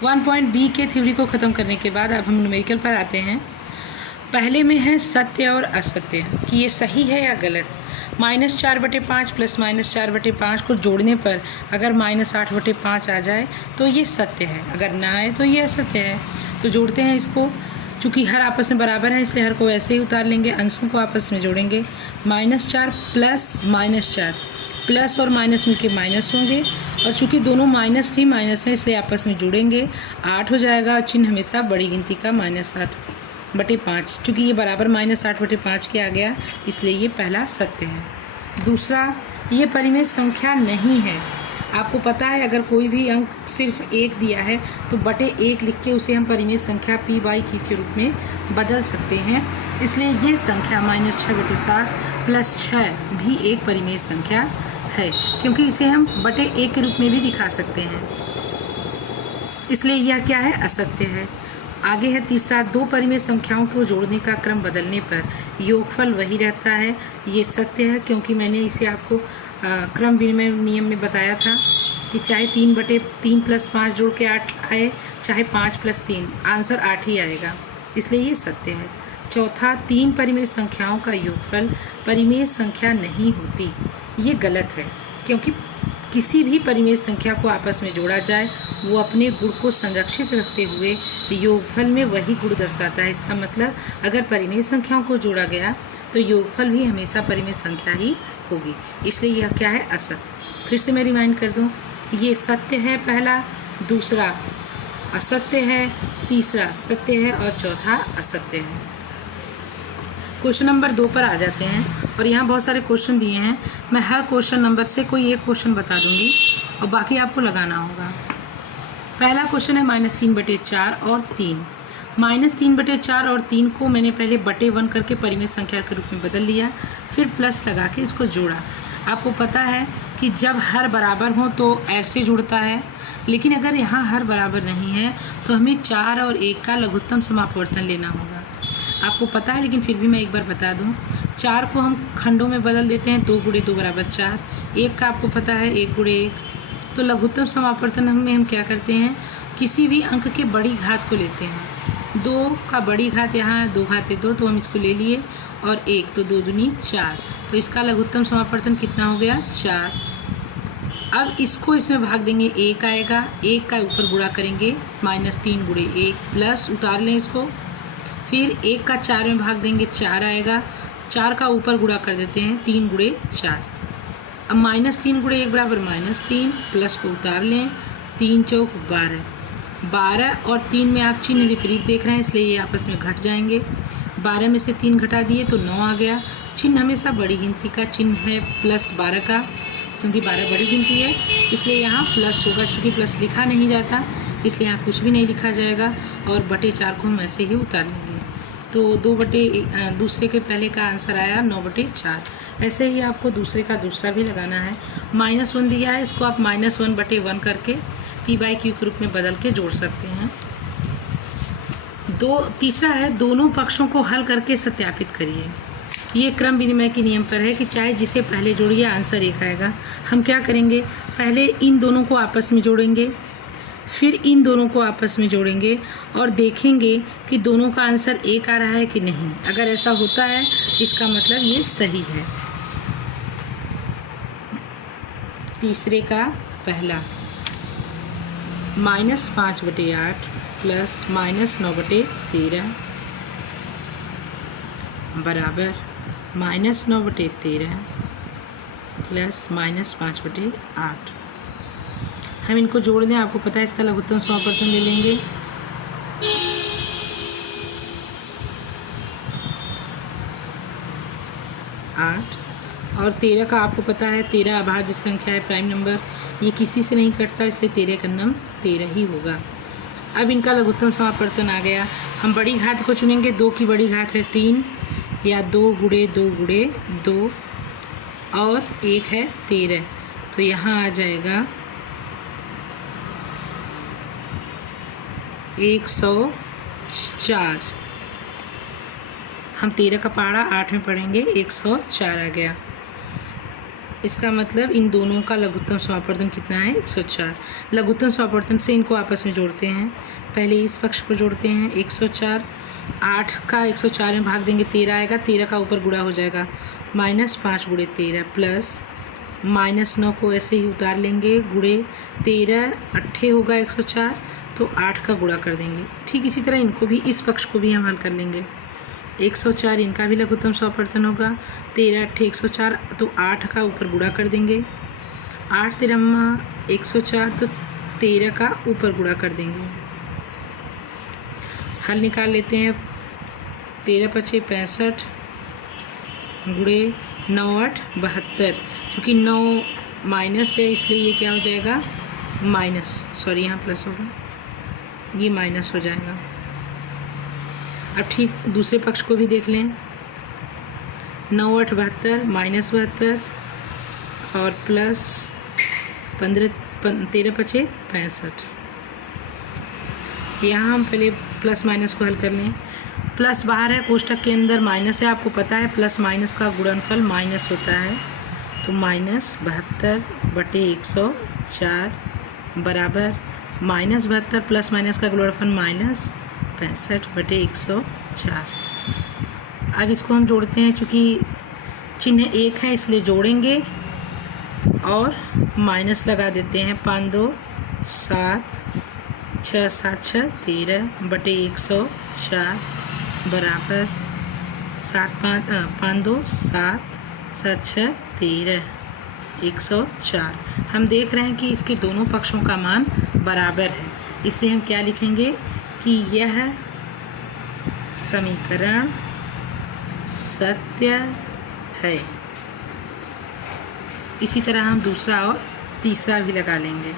1.b के theory को ख़त्म करने के बाद अब हम न्यूमेरिकल पर आते हैं। पहले में है सत्य और असत्य कि ये सही है या गलत। -4/5 प्लस -4/5 को जोड़ने पर अगर -8/5 आ जाए तो ये सत्य है, अगर ना आए तो ये असत्य है। तो जोड़ते हैं इसको। चूँकि हर आपस में बराबर है इसलिए हर को ऐसे ही उतार लेंगे, अंशों को आपस में जोड़ेंगे। -4 प्लस -4, प्लस और माइनस मिलके माइनस होंगे, और चूँकि दोनों माइनस ही माइनस है इसलिए आपस में जुड़ेंगे, 8 हो जाएगा। और चिन्ह हमेशा बड़ी गिनती का -8/5, चूँकि ये बराबर -8/5 के आ गया इसलिए ये पहला सत्य है। दूसरा, ये परिमेय संख्या नहीं है। आपको पता है अगर कोई भी अंक सिर्फ 1 दिया है तो बटे 1 लिख के उसे हम परिमेय संख्या p/q के रूप में बदल सकते हैं, इसलिए ये संख्या -6/7 प्लस 6 भी एक परिमेय संख्या है, क्योंकि इसे हम बटे 1 के रूप में भी दिखा सकते हैं, इसलिए यह क्या है, असत्य है। आगे है तीसरा, दो परिमेय संख्याओं को जोड़ने का क्रम बदलने पर योगफल वही रहता है। ये सत्य है, क्योंकि मैंने इसे आपको क्रम विनिमय नियम में बताया था कि चाहे 3/3 + 5 जोड़ के 8 आए, चाहे 5 + 3, आंसर 8 ही आएगा, इसलिए ये सत्य है। चौथा, 3 परिमेय संख्याओं का योगफल परिमेय संख्या नहीं होती। ये गलत है, क्योंकि किसी भी परिमेय संख्या को आपस में जोड़ा जाए वो अपने गुण को संरक्षित रखते हुए योगफल में वही गुण दर्शाता है। इसका मतलब अगर परिमेय संख्याओं को जोड़ा गया तो योगफल भी हमेशा परिमेय संख्या ही होगी, इसलिए यह क्या है, असत्य। फिर से मैं रिमाइंड कर दूं, ये सत्य है पहला, दूसरा असत्य है, तीसरा सत्य है और चौथा असत्य है। क्वेश्चन नंबर 2 पर आ जाते हैं, और यहाँ बहुत सारे क्वेश्चन दिए हैं। मैं हर क्वेश्चन नंबर से कोई एक क्वेश्चन बता दूंगी और बाकी आपको लगाना होगा। पहला क्वेश्चन है -3/4 और 3। -3/4 और 3 को मैंने पहले बटे 1 करके परिमेय संख्या के रूप में बदल लिया, फिर प्लस लगा के इसको जोड़ा। आपको पता है कि जब हर बराबर हो तो ऐसे जुड़ता है, लेकिन अगर यहाँ हर बराबर नहीं है तो हमें 4 और 1 का लघुत्तम समापवर्तन लेना होगा। आपको पता है, लेकिन फिर भी मैं एक बार बता दूं, 4 को हम खंडों में बदल देते हैं, 2 × 2 = 4। 1 का आपको पता है 1 × 1। तो लघुत्तम समापवर्तन में हम क्या करते हैं, किसी भी अंक के बड़ी घात को लेते हैं। 2 का बड़ी घात यहाँ 2 घाते 2, तो हम इसको ले लिए, और 1 तो 2 दूनी 4, तो इसका लघुत्तम समापवर्तन कितना हो गया, 4। अब इसको इसमें भाग देंगे, 1 आएगा, 1 का ऊपर गुणा करेंगे, -3 × 1 प्लस, उतार लें इसको, फिर 1 का 4 में भाग देंगे, 4 आएगा, 4 का ऊपर गुणा कर देते हैं, 3 × 4। अब -3 × 1 = -3, प्लस को उतार लें, 3 × 4 = 12। 12 और 3 में आप चिन्ह विपरीत देख रहे हैं, इसलिए ये आपस में घट जाएंगे। 12 में से 3 घटा दिए तो 9 आ गया। चिन्ह हमेशा बड़ी गिनती का चिन्ह है +12 का, क्योंकि 12 बड़ी गिनती है, इसलिए यहाँ प्लस होगा। चूँकि प्लस लिखा नहीं जाता इसलिए यहाँ कुछ भी नहीं लिखा जाएगा, और बटे 4 को हम ऐसे ही उतार लेंगे। तो दूसरे के पहले का आंसर आया 9/4। ऐसे ही आपको दूसरे का दूसरा भी लगाना है। -1 दिया है, इसको आप -1/1 करके p/q के रूप में बदल के जोड़ सकते हैं। तीसरा है, दोनों पक्षों को हल करके सत्यापित करिए। ये क्रम विनिमय के नियम पर है कि चाहे जिसे पहले जोड़िए आंसर 1 आएगा। हम क्या करेंगे, पहले इन दोनों को आपस में जोड़ेंगे, फिर इन दोनों को आपस में जोड़ेंगे और देखेंगे कि दोनों का आंसर 1 आ रहा है कि नहीं। अगर ऐसा होता है इसका मतलब ये सही है। तीसरे का पहला, -5/8 प्लस -9/13 बराबर -9/13 प्लस -5/8। हम इनको जोड़ दें, आपको पता है इसका लघुत्तम समापवर्तन ले लेंगे। और 13 का आपको पता है 13 अभाज्य संख्या है, प्राइम नंबर, ये किसी से नहीं कटता, इसलिए 13 का नम 13 ही होगा। अब इनका लघुत्तम समापवर्तन आ गया। हम बड़ी घात को चुनेंगे, 2 की बड़ी घात है 3, या 2 × 2 × 2 और 1 है 13, तो यहाँ आ जाएगा 104। हम 13 का पहाड़ा 8 में पढ़ेंगे, 104 आ गया। इसका मतलब इन दोनों का लघुत्तम समापवर्तन कितना है 104। लघुत्तम समापवर्तन से इनको आपस में जोड़ते हैं। पहले इस पक्ष को जोड़ते हैं 104, 8 का 104 में भाग देंगे 13 आएगा, 13 का ऊपर गुणा हो जाएगा -5 गुणे 13 प्लस -9 को ऐसे ही उतार लेंगे, गुणे 13 8 होगा 104, तो 8 का गुणा कर देंगे। ठीक इसी तरह इनको भी, इस पक्ष को भी हम हल कर लेंगे। 104 इनका भी लघुत्तम समापवर्तन होगा, 13 8 104, तो 8 का ऊपर गुणा कर देंगे, 8 13 104, तो 13 का ऊपर गुणा कर देंगे। हल निकाल लेते हैं। 13 5 65 गुणे 9 8 72, चूँकि 9 माइनस है इसलिए ये क्या हो जाएगा माइनस, सॉरी यहाँ प्लस होगा, ये माइनस हो जाएगा। अब ठीक दूसरे पक्ष को भी देख लें। 9 8 72 माइनस 72 और प्लस 13 5 65। यहाँ हम पहले प्लस माइनस को हल कर लें। प्लस बाहर है, कोष्ठक के अंदर माइनस है, आपको पता है प्लस माइनस का गुणनफल माइनस होता है, तो -72/104 बराबर -72 प्लस माइनस का गुणनफल -65/104। अब इसको हम जोड़ते हैं, चूँकि चिन्ह एक है इसलिए जोड़ेंगे और माइनस लगा देते हैं। 5 2 7 6 7 6 13/104 बराबर 5 2 7 7 6 13 104। हम देख रहे हैं कि इसके दोनों पक्षों का मान बराबर है, इसलिए हम क्या लिखेंगे कि यह समीकरण सत्य है। इसी तरह हम दूसरा और तीसरा भी लगा लेंगे।